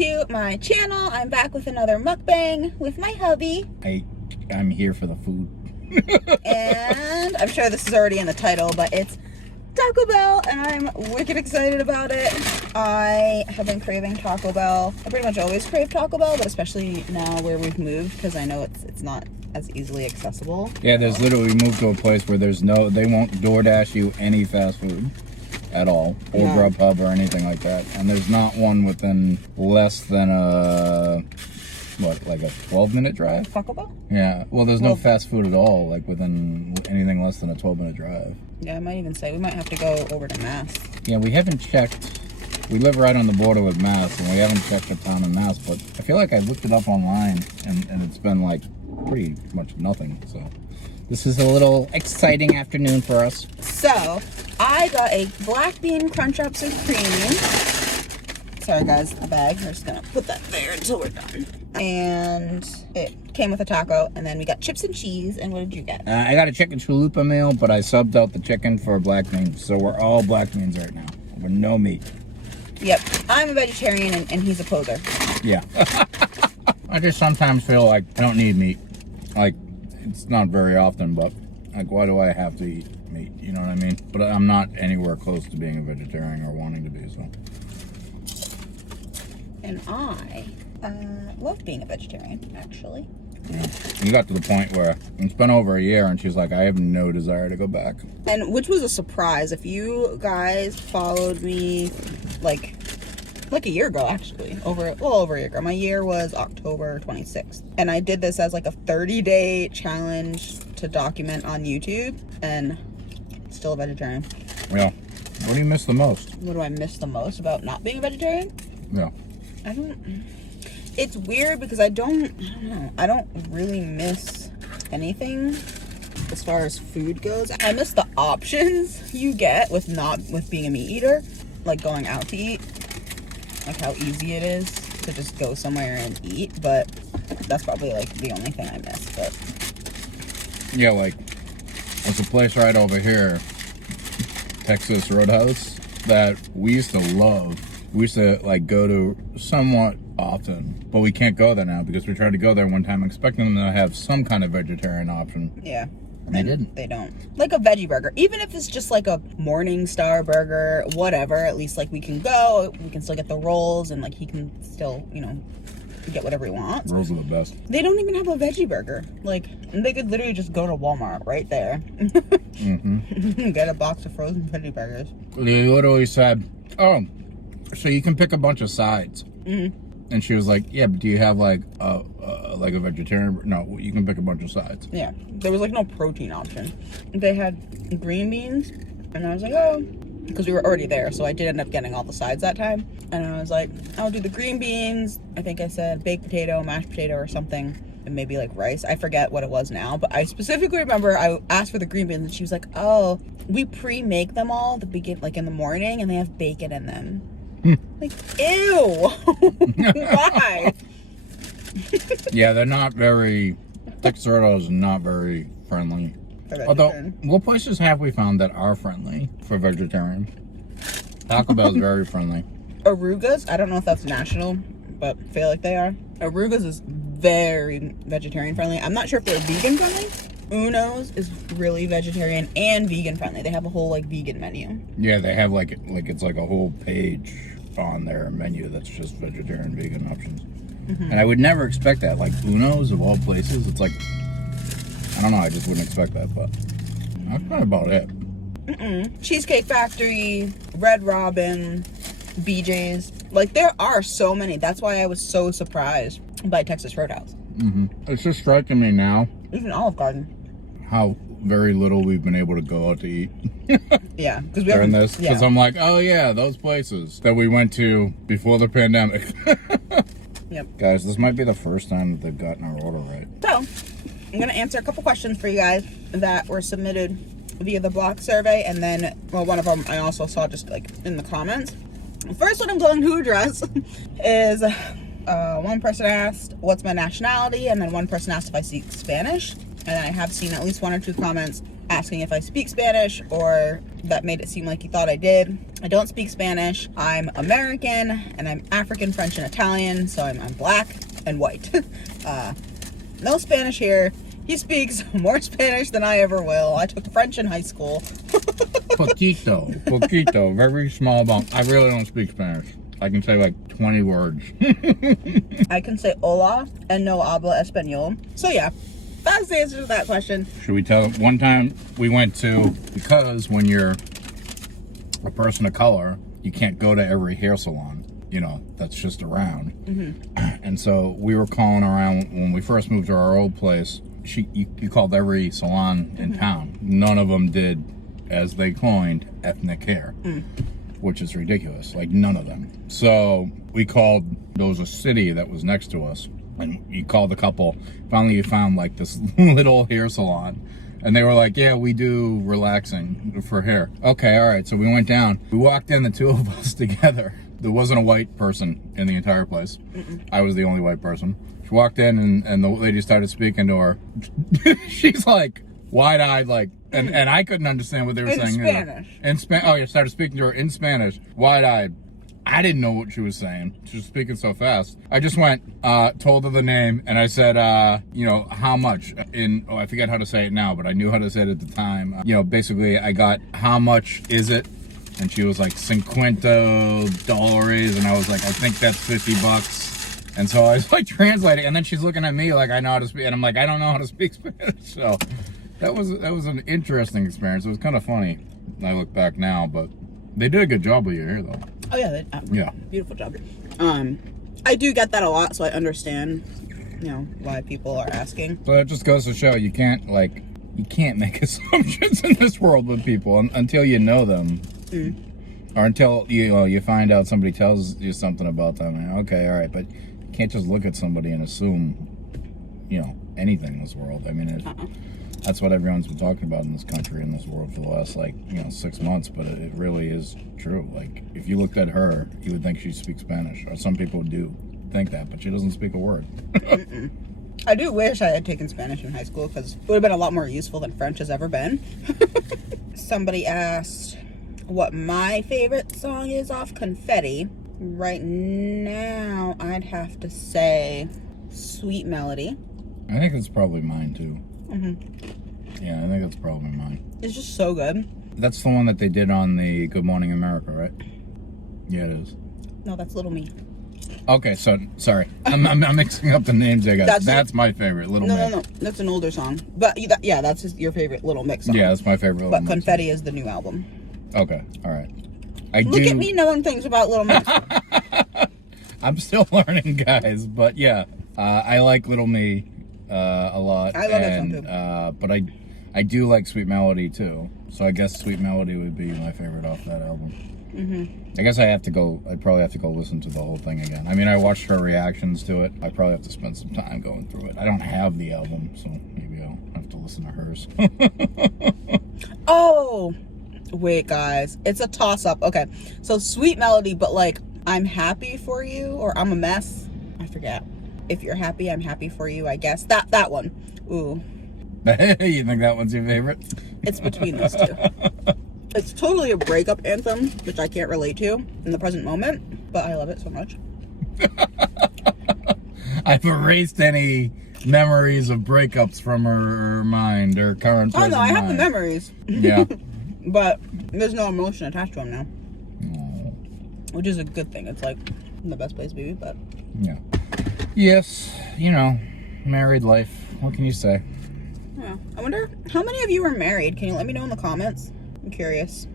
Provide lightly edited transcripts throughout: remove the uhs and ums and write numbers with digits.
to my channel. I'm back with another mukbang with my hubby. I'm here for the food. And I'm sure this is already in the title, but it's Taco Bell, and I'm wicked excited about it. I have been craving Taco Bell. I pretty much always crave Taco Bell, but especially now where we've moved, because I know it's not as easily accessible. Yeah, there's literally, we moved to a place where they won't DoorDash you any fast food at all, or Grubhub or anything like that. And there's not one within less than like a 12-minute drive? Taco Bell? Yeah, well, there's no fast food at all, like within anything less than a 12-minute drive. Yeah, I might even say we might have to go over to Mass. Yeah, we haven't checked. We live right on the border with Mass, and we haven't checked the town in Mass, but I feel like I looked it up online, and it's been like pretty much nothing, so. This is a little exciting afternoon for us. So, I got a black bean Crunchwrap Supreme. Sorry guys, the bag. We're just gonna put that there until we're done. And it came with a taco, and then we got chips and cheese. And what did you get? I got a chicken chalupa meal, but I subbed out the chicken for black beans, so we're all black beans right now with no meat. Yep, I'm a vegetarian, and he's a poser. Yeah. I just sometimes feel like I don't need meat. Like, it's not very often, but like, why do I have to eat meat? You know what I mean? But I'm not anywhere close to being a vegetarian or wanting to be, so. And I love being a vegetarian, actually. Yeah. You got to the point where it's been over a year, and she's like, I have no desire to go back. And which was a surprise. If you guys followed me, like a year ago, actually, over a year ago. My year was October 26th, and I did this as like a 30-day challenge to document on YouTube, and still a vegetarian. Yeah. What do you miss the most? What do I miss the most about not being a vegetarian? Yeah. It's weird because I don't know. I don't really miss anything as far as food goes. I miss the options you get with being a meat eater, like going out to eat. Like how easy it is to just go somewhere and eat, but that's probably like the only thing I miss. But yeah, like there's a place right over here, Texas Roadhouse, that we used to love. We used to like go to somewhat often, but we can't go there now because we tried to go there one time expecting them to have some kind of vegetarian option. Yeah. And they didn't. They don't. Like a veggie burger. Even if it's just like a Morningstar burger, whatever, at least like we can go, we can still get the rolls, and like he can still, get whatever he wants. Rolls are the best. They don't even have a veggie burger. Like, they could literally just go to Walmart right there. Mm-hmm. Get a box of frozen veggie burgers. They literally said, oh, so you can pick a bunch of sides. Mm-hmm. And she was like, yeah, but do you have like a vegetarian? No, you can pick a bunch of sides. Yeah, there was like no protein option. They had green beans, and I was like, oh, because we were already there, so I did end up getting all the sides that time. And I was like, I'll do the green beans. I think I said baked potato, mashed potato, or something, and maybe like rice. I forget what it was now, but I specifically remember I asked for the green beans, and she was like, oh, we pre-make them all like in the morning, and they have bacon in them. Like, ew. Why? Yeah, they're not very, Texas Roadhouse is not very friendly. Although, what places have we found that are friendly for vegetarian? Taco Bell is very friendly. Aruga's, I don't know if that's national, but I feel like they are. Aruga's is very vegetarian friendly. I'm not sure if they're vegan friendly. Uno's is really vegetarian and vegan friendly. They have a whole like vegan menu. Yeah, they have like it's like a whole page on their menu that's just vegetarian vegan options. Mm-hmm. And I would never expect that. Like Uno's of all places, it's like, I don't know, I just wouldn't expect that, but that's not about it. Cheesecake Factory, Red Robin, BJ's. Like, there are so many. That's why I was so surprised by Texas Roadhouse. Mm-hmm. It's just striking me now. Even Olive Garden. How very little we've been able to go out to eat. Yeah. Because during this. Because I'm like, oh yeah, those places that we went to before the pandemic. Yep. Guys, this might be the first time that they've gotten our order right. So, I'm going to answer a couple questions for you guys that were submitted via the blog survey, and then, well, one of them I also saw just like in the comments. The first one I'm going to address is one person asked, what's my nationality? And then one person asked if I speak Spanish. And I have seen at least one or two comments asking if I speak Spanish, or that made it seem like you thought I did. I don't speak Spanish. I'm American, and I'm African, French, and Italian, so I'm black and white. No Spanish here. He speaks more Spanish than I ever will. I took French in high school. Poquito, very small amount. I really don't speak Spanish. I can say like 20 words. I can say hola and no habla español. So yeah, that's the answer to that question. Should we tell? One time we went to, because when you're a person of color, you can't go to every hair salon, you know, that's just around. And so we were calling around when we first moved to our old place. You called every salon in town. None of them did, as they coined, ethnic hair, which is ridiculous. Like, none of them. So we called, there was a city that was next to us, and you called a couple. Finally, you found like this little hair salon, and they were like, yeah, we do relaxing for hair. Okay, all right. So we went down. We walked in, the two of us together. There wasn't a white person in the entire place. I was the only white person. She walked in, and the lady started speaking to her. She's like wide-eyed, like, and I couldn't understand what they were saying. In Spanish. Oh, yeah, started speaking to her in Spanish, wide-eyed. I didn't know what she was saying. She was speaking so fast. I just went, told her the name, and I said, you know, how much I forget how to say it now, but I knew how to say it at the time. You know, basically, I got, how much is it? And she was like, $50, and I was like, I think that's $50. And so I was like translating, and then she's looking at me like I know how to speak, and I'm like, I don't know how to speak Spanish. So that was an interesting experience. It was kind of funny. I look back now, but they did a good job with your hair, though. Oh yeah, yeah, beautiful job. I do get that a lot, so I understand, you know, why people are asking. So it just goes to show you can't make assumptions in this world with people until you know them. Or until you find out somebody tells you something about them. And, okay, all right, but you can't just look at somebody and assume, you know, anything in this world. I mean, that's what everyone's been talking about in this country, in this world for the last, like, you know, 6 months. But it really is true. Like, if you looked at her, you would think she speaks Spanish. Or some people do think that, but she doesn't speak a word. I do wish I had taken Spanish in high school, because it would have been a lot more useful than French has ever been. Somebody asked what my favorite song is off Confetti. Right now, I'd have to say Sweet Melody. I think it's probably mine, too. Yeah, I think it's probably mine. It's just so good. That's the one that they did on the Good Morning America, right? Yeah, it is. No, that's Little Me. Okay, so, sorry. I'm mixing up the names I got. That's my favorite, Little Me. No. That's an older song. But, yeah, that's just your favorite Little Mix song. Yeah, that's my favorite Little But Mix Confetti song. is the new album. Okay, all right. Look at me knowing things about Little Mix. I'm still learning, guys, but yeah, I like Little Me a lot. I love that song too. But I do like Sweet Melody too. So I guess Sweet Melody would be my favorite off that album. I guess I'd probably have to go listen to the whole thing again. I mean, I watched her reactions to it. I probably have to spend some time going through it. I don't have the album, so maybe I'll have to listen to hers. Oh, wait, guys. It's a toss-up. Okay, so Sweet Melody, but like, I'm happy for you, or I'm a mess. I forget. If you're happy, I'm happy for you, I guess. That one. Ooh. You think that one's your favorite? It's between those two. It's totally a breakup anthem, which I can't relate to in the present moment, but I love it so much. I've erased any memories of breakups from her mind, or current present I have mind. the memories. Yeah. But there's no emotion attached to them now. Oh. Which is a good thing. It's like the best place to be, but... Yeah. Yes, you know, married life. What can you say? Yeah. I wonder, how many of you are married? Can you let me know in the comments? I'm curious.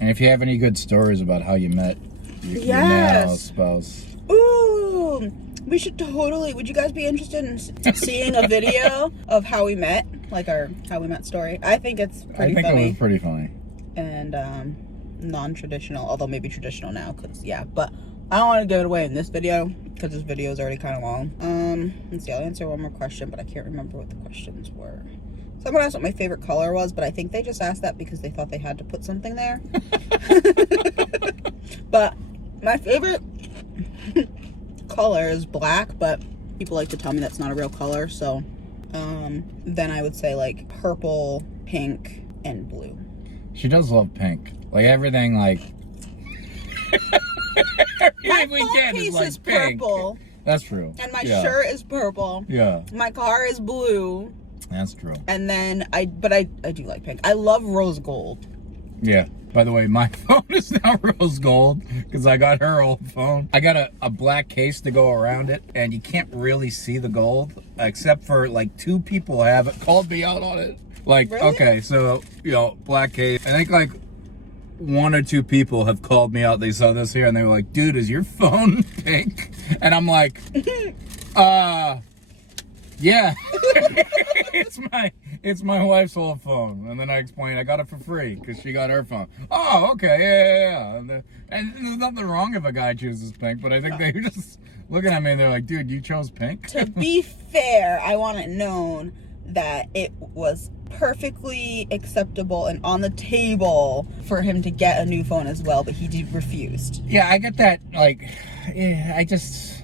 And if you have any good stories about how you met your now spouse. Ooh! We should totally... Would you guys be interested in seeing a video of how we met? Like our how we met story? I think it's pretty funny. I think it was pretty funny. And non-traditional, although maybe traditional now, because yeah, but I don't want to give it away in this video because this video is already kind of long. Let's see, I'll answer one more question, but I can't remember what the questions were. Someone asked what my favorite color was, but I think they just asked that because they thought they had to put something there. But my favorite color is black, but people like to tell me that's not a real color, so then I would say like purple, pink, and blue. She does love pink. Like everything, like My everything we phone get case is like is pink. purple. That's true. And my shirt is purple. Yeah. My car is blue. That's true. And then I do like pink. I love rose gold. Yeah. By the way, my phone is now rose gold because I got her old phone. I got a black case to go around it, and you can't really see the gold except for like 2 people have called me out on it. Like, really? Okay, so, black case. I think like 1 or 2 people have called me out. They saw this here and they were like, dude, is your phone pink? And I'm like, yeah. It's my wife's old phone. And then I explained I got it for free because she got her phone. Oh, okay, yeah. And there's nothing wrong if a guy chooses pink, but I think they were just looking at me and they're like, dude, you chose pink? To be fair, I want it known that it was perfectly acceptable and on the table for him to get a new phone as well, but he refused. Yeah, I get that. Like, I just,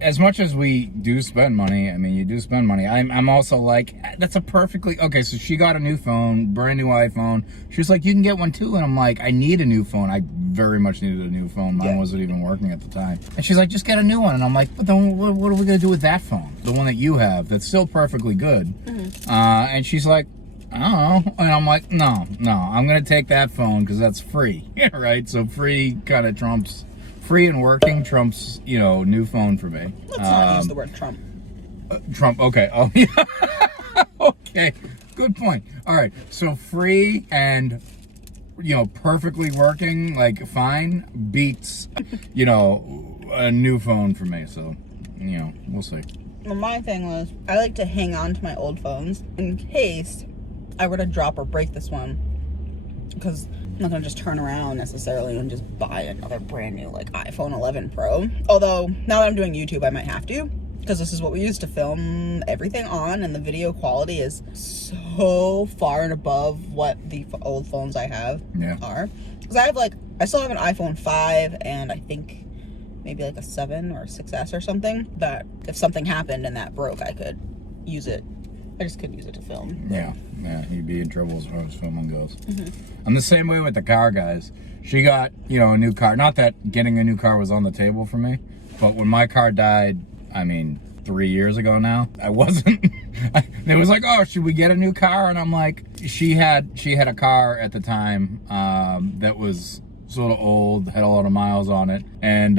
as much as we do spend money, I mean, you do spend money. I'm also like, that's a perfectly, okay, so she got a new phone, brand new iPhone. She was like, you can get one too. And I'm like, I need a new phone. I very much needed a new phone. Mine wasn't even working at the time. And she's like, just get a new one. And I'm like, but then what are we going to do with that phone? The one that you have that's still perfectly good. Mm-hmm. And she's like, I don't know. And I'm like, no, I'm going to take that phone because that's free. Right? So free kind of trumps. Free and working trumps, new phone for me. Let's not use the word Trump. Trump, okay. Oh, yeah. Okay, good point. All right, so free and, perfectly working, like fine, beats, a new phone for me. So, we'll see. Well, my thing was, I like to hang on to my old phones in case I were to drop or break this one. Because I'm not going to just turn around necessarily and just buy another brand new like iPhone 11 Pro. Although, now that I'm doing YouTube, I might have to. Because this is what we use to film everything on. And the video quality is so far and above what the old phones I have are. Because I still have an iPhone 5 and I think maybe like a 7 or a 6S or something. That if something happened and that broke, I could use it. I just couldn't use it to film. Yeah, you'd be in trouble as far as filming goes. Mm-hmm. I'm the same way with the car, guys. She got, a new car. Not that getting a new car was on the table for me, but when my car died, 3 years ago now, I wasn't. It was like, oh, should we get a new car? And I'm like, she had a car at the time that was sort of old, had a lot of miles on it, and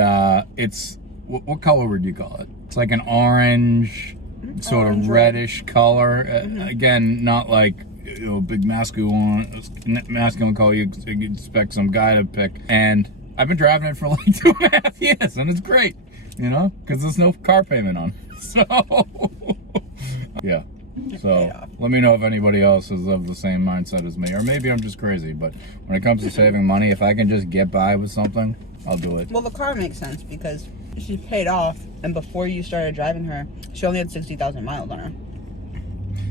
it's what color would you call it? It's like an orange. Sort of reddish color. Again, not like big masculine color you expect some guy to pick. And I've been driving it for like 2.5 years, and it's great, because there's no car payment on it. So yeah. So let me know if anybody else is of the same mindset as me, or maybe I'm just crazy. But when it comes to saving money, if I can just get by with something, I'll do it. Well, the car makes sense because she paid off, and before you started driving her, she only had 60,000 miles on her.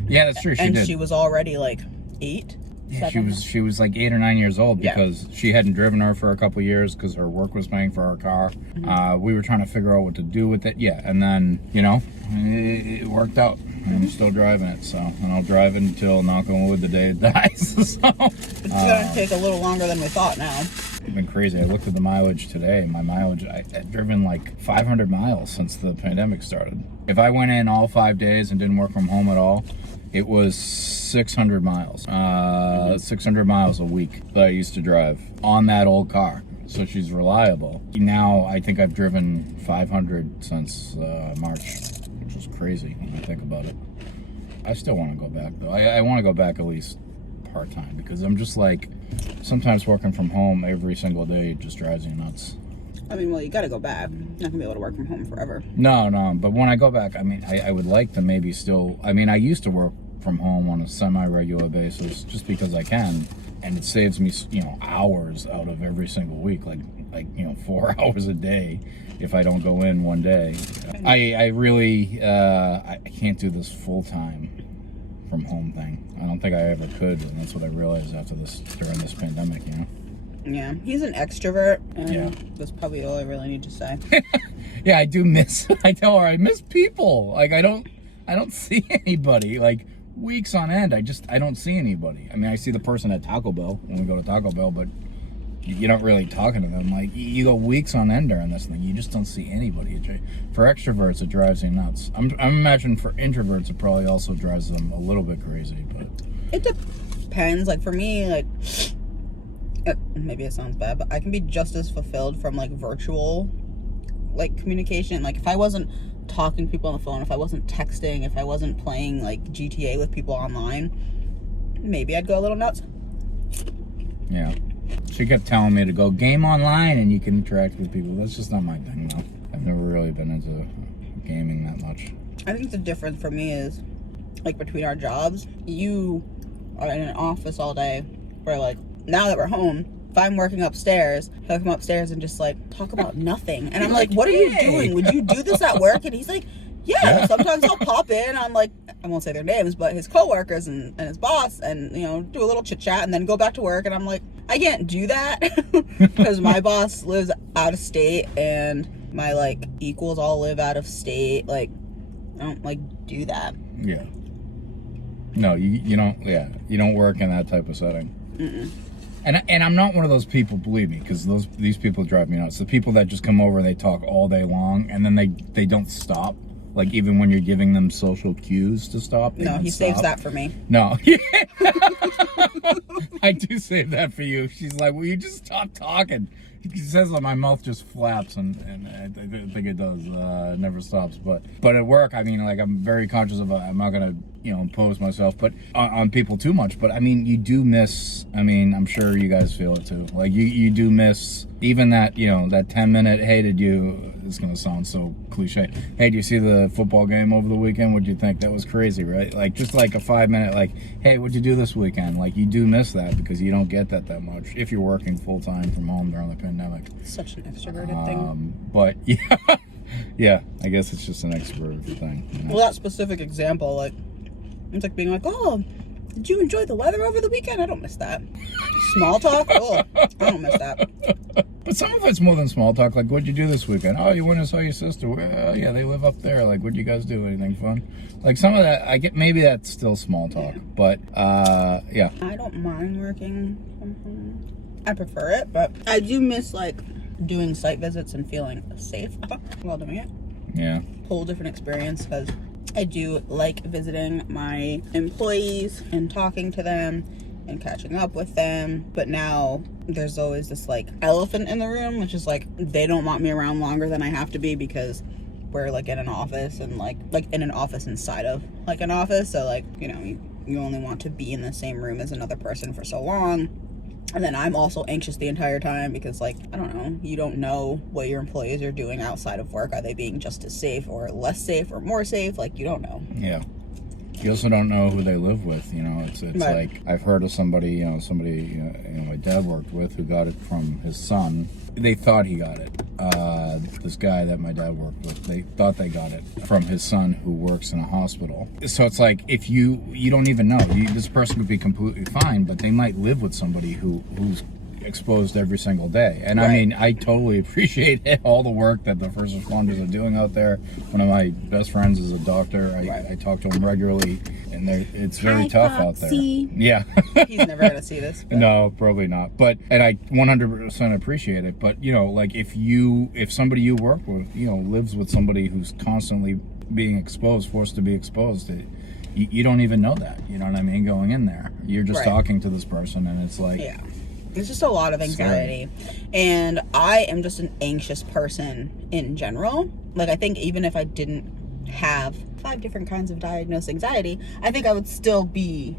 Yeah, that's true. She did. She was already like 8. Yeah, she was like 8 or 9 years old because she hadn't driven her for a couple years because her work was paying for her car. Mm-hmm. We were trying to figure out what to do with it. Yeah, and then it worked out. I'm still driving it, and I'll drive it until, knock on wood, the day it dies. So it's gonna take a little longer than we thought now. It's been crazy. I looked at the mileage today. My mileage, I've driven like 500 miles since the pandemic started. If I went in all 5 days and didn't work from home at all, it was 600 miles. 600 miles a week that I used to drive on that old car. So she's reliable. Now I think I've driven 500 since March, which was crazy when I think about it. I still want to go back though. I want to go back at least part-time because I'm just like, sometimes working from home every single day just drives me nuts. Well, you gotta go back. You're not gonna be able to work from home forever. No, but when I go back, I would like to maybe still, I used to work from home on a semi-regular basis just because I can, and it saves me, hours out of every single week, like 4 hours a day if I don't go in one day. I really, I can't do this full-time from home thing. I don't think I ever could, and that's what I realized during this pandemic, Yeah, he's an extrovert, and that's probably all I really need to say. Yeah, I tell her I miss people. Like I don't see anybody. Like weeks on end, I don't see anybody. I mean, I see the person at Taco Bell when we go to Taco Bell, but you're not really talking to them. Like, you go weeks on end during this thing, you just don't see anybody. For extroverts, it drives you nuts. I'm imagining for introverts, it probably also drives them a little bit crazy, but it depends. Like, for me, like, maybe it sounds bad, but I can be just as fulfilled from, like, virtual, like, communication. Like, if I wasn't talking to people on the phone, if I wasn't texting, if I wasn't playing, like, GTA with people online, maybe I'd go a little nuts. Yeah. She kept telling me to go game online and you can interact with people. That's just not my thing, though. I've never really been into gaming that much. I think the difference for me is, like, between our jobs, you are in an office all day, where, like, now that we're home, if I'm working upstairs, he'll come upstairs and just, like, talk about nothing. And I'm like, what are you doing? Would you do this at work? And he's like, yeah. Sometimes I'll pop in on, like, I won't say their names, but his coworkers and his boss, and, you know, do a little chit chat and then go back to work. And I'm like, I can't do that because my boss lives out of state and my, like, equals all live out of state. Like, I don't, like, do that. Yeah. No, you don't. Yeah, you don't work in that type of setting. Mm-mm. And I'm not one of those people, believe me, because these people drive me nuts. The people that just come over and they talk all day long, and then they don't stop. Like, even when you're giving them social cues to stop. No, he saves that for me. No. I do save that for you. She's like, will you just stop talking? He says that my mouth just flaps, and I think it does. It never stops. But at work, I mean, like, I'm very conscious of, I'm not going to, you know, impose myself but on people too much. But, I mean, you do miss, I mean, I'm sure you guys feel it too. Like, you do miss even that, you know, that 10-minute, hey, did you, it's going to sound so cliche. Hey, do you see the football game over the weekend? What'd you think? That was crazy, right? Like, just like a 5-minute, like, hey, what'd you do this weekend? Like, you do miss that because you don't get that much if you're working full-time from home during the pandemic. Such an extroverted thing. But, yeah. Yeah, I guess it's just an extroverted thing. You know? Well, that specific example, like, it's like being like, oh, did you enjoy the weather over the weekend? I don't miss that. Small talk? Oh, I don't miss that. But some of it's more than small talk. Like, what'd you do this weekend? Oh, you went and saw your sister. Well, yeah, they live up there. Like, what'd you guys do? Anything fun? Like, some of that, I get, maybe that's still small talk. Yeah. But, yeah. I don't mind working from home. I prefer it, but I do miss, like, doing site visits and feeling safe while doing it. Yeah. Whole different experience, because I do like visiting my employees and talking to them and catching up with them. But now there's always this, like, elephant in the room, which is, like, they don't want me around longer than I have to be because we're, like, in an office and, like in an office inside of, like, an office. So, like, you know, you only want to be in the same room as another person for so long. And then I'm also anxious the entire time because, like, I don't know, you don't know what your employees are doing outside of work. Are they being just as safe or less safe or more safe? Like, you don't know. Yeah. You also don't know who they live with, you know. It's right. Like, I've heard of somebody, my dad worked with who got it from his son. They thought he got it. This guy that my dad worked with, they thought they got it from his son who works in a hospital. So it's like, if you don't even know, this person could be completely fine, but they might live with somebody who's exposed every single day. And right. I mean, I totally appreciate all the work that the first responders are doing out there. One of my best friends is a doctor. I talk to him regularly, and it's very tough out there. Yeah. He's never going to see this. But. No, probably not. And I 100% appreciate it. But, you know, like, if somebody you work with, you know, lives with somebody who's constantly being exposed, forced to be exposed, you don't even know that. You know what I mean? Going in there. You're just talking to this person, and it's like... Yeah. It's just a lot of anxiety. Scary. And I am just an anxious person in general. Like, I think even if I didn't have 5 different kinds of diagnosed anxiety, I think I would still be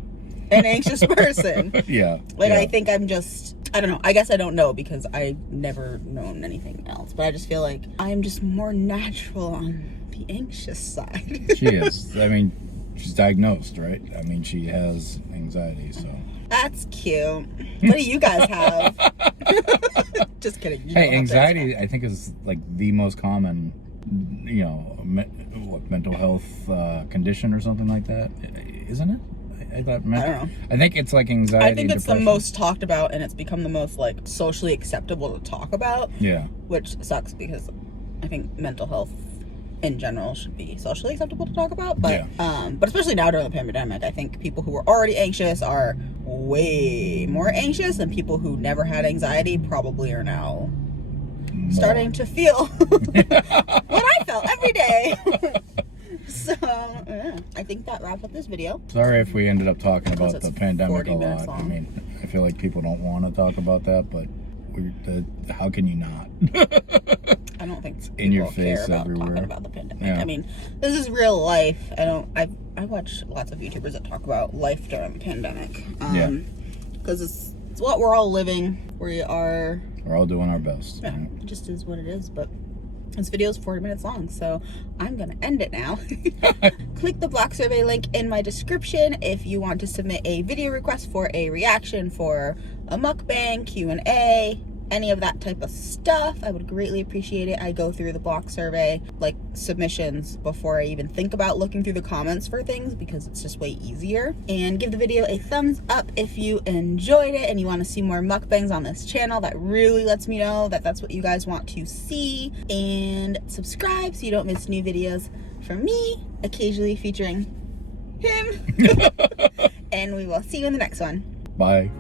an anxious person. Yeah. Like, I think I'm just, I don't know. I guess I don't know because I've never known anything else. But I just feel like I'm just more natural on the anxious side. She is. I mean, she's diagnosed, right? I mean, she has anxiety, so... That's cute. What do you guys have? Just kidding. Hey, anxiety, I think, is, like, the most common, you know, mental health condition or something like that, isn't it? I don't know. I think it's like anxiety. I think it's depression. the most talked about, and it's become the most, like, socially acceptable to talk about. Yeah. Which sucks because I think mental health in general should be socially acceptable to talk about. But Yeah. but especially now during the pandemic, I think people who were already anxious are way more anxious, and people who never had anxiety probably are now starting to feel what I felt every day. So yeah, I think that wraps up this video. Sorry if we ended up talking about Because the it's pandemic 40 a minutes lot. I long. mean, I feel like people don't want to talk about that, but how can you not? I don't think in your people care face about everywhere. talking about the pandemic. Yeah. I mean, this is real life. I watch lots of YouTubers that talk about life during the pandemic. Yeah. Because it's what we're all living. We're all doing our best. Yeah, it just is what it is. But this video is 40 minutes long, so I'm gonna end it now. Click the block survey link in my description if you want to submit a video request for a reaction, for a mukbang, Q&A, any of that type of stuff. I would greatly appreciate it. I go through the block survey like submissions before I even think about looking through the comments for things, because it's just way easier. And give the video a thumbs up if you enjoyed it and you want to see more mukbangs on this channel. That really lets me know that that's what you guys want to see. And subscribe so you don't miss new videos from me, occasionally featuring him. And we will see you in the next one. Bye.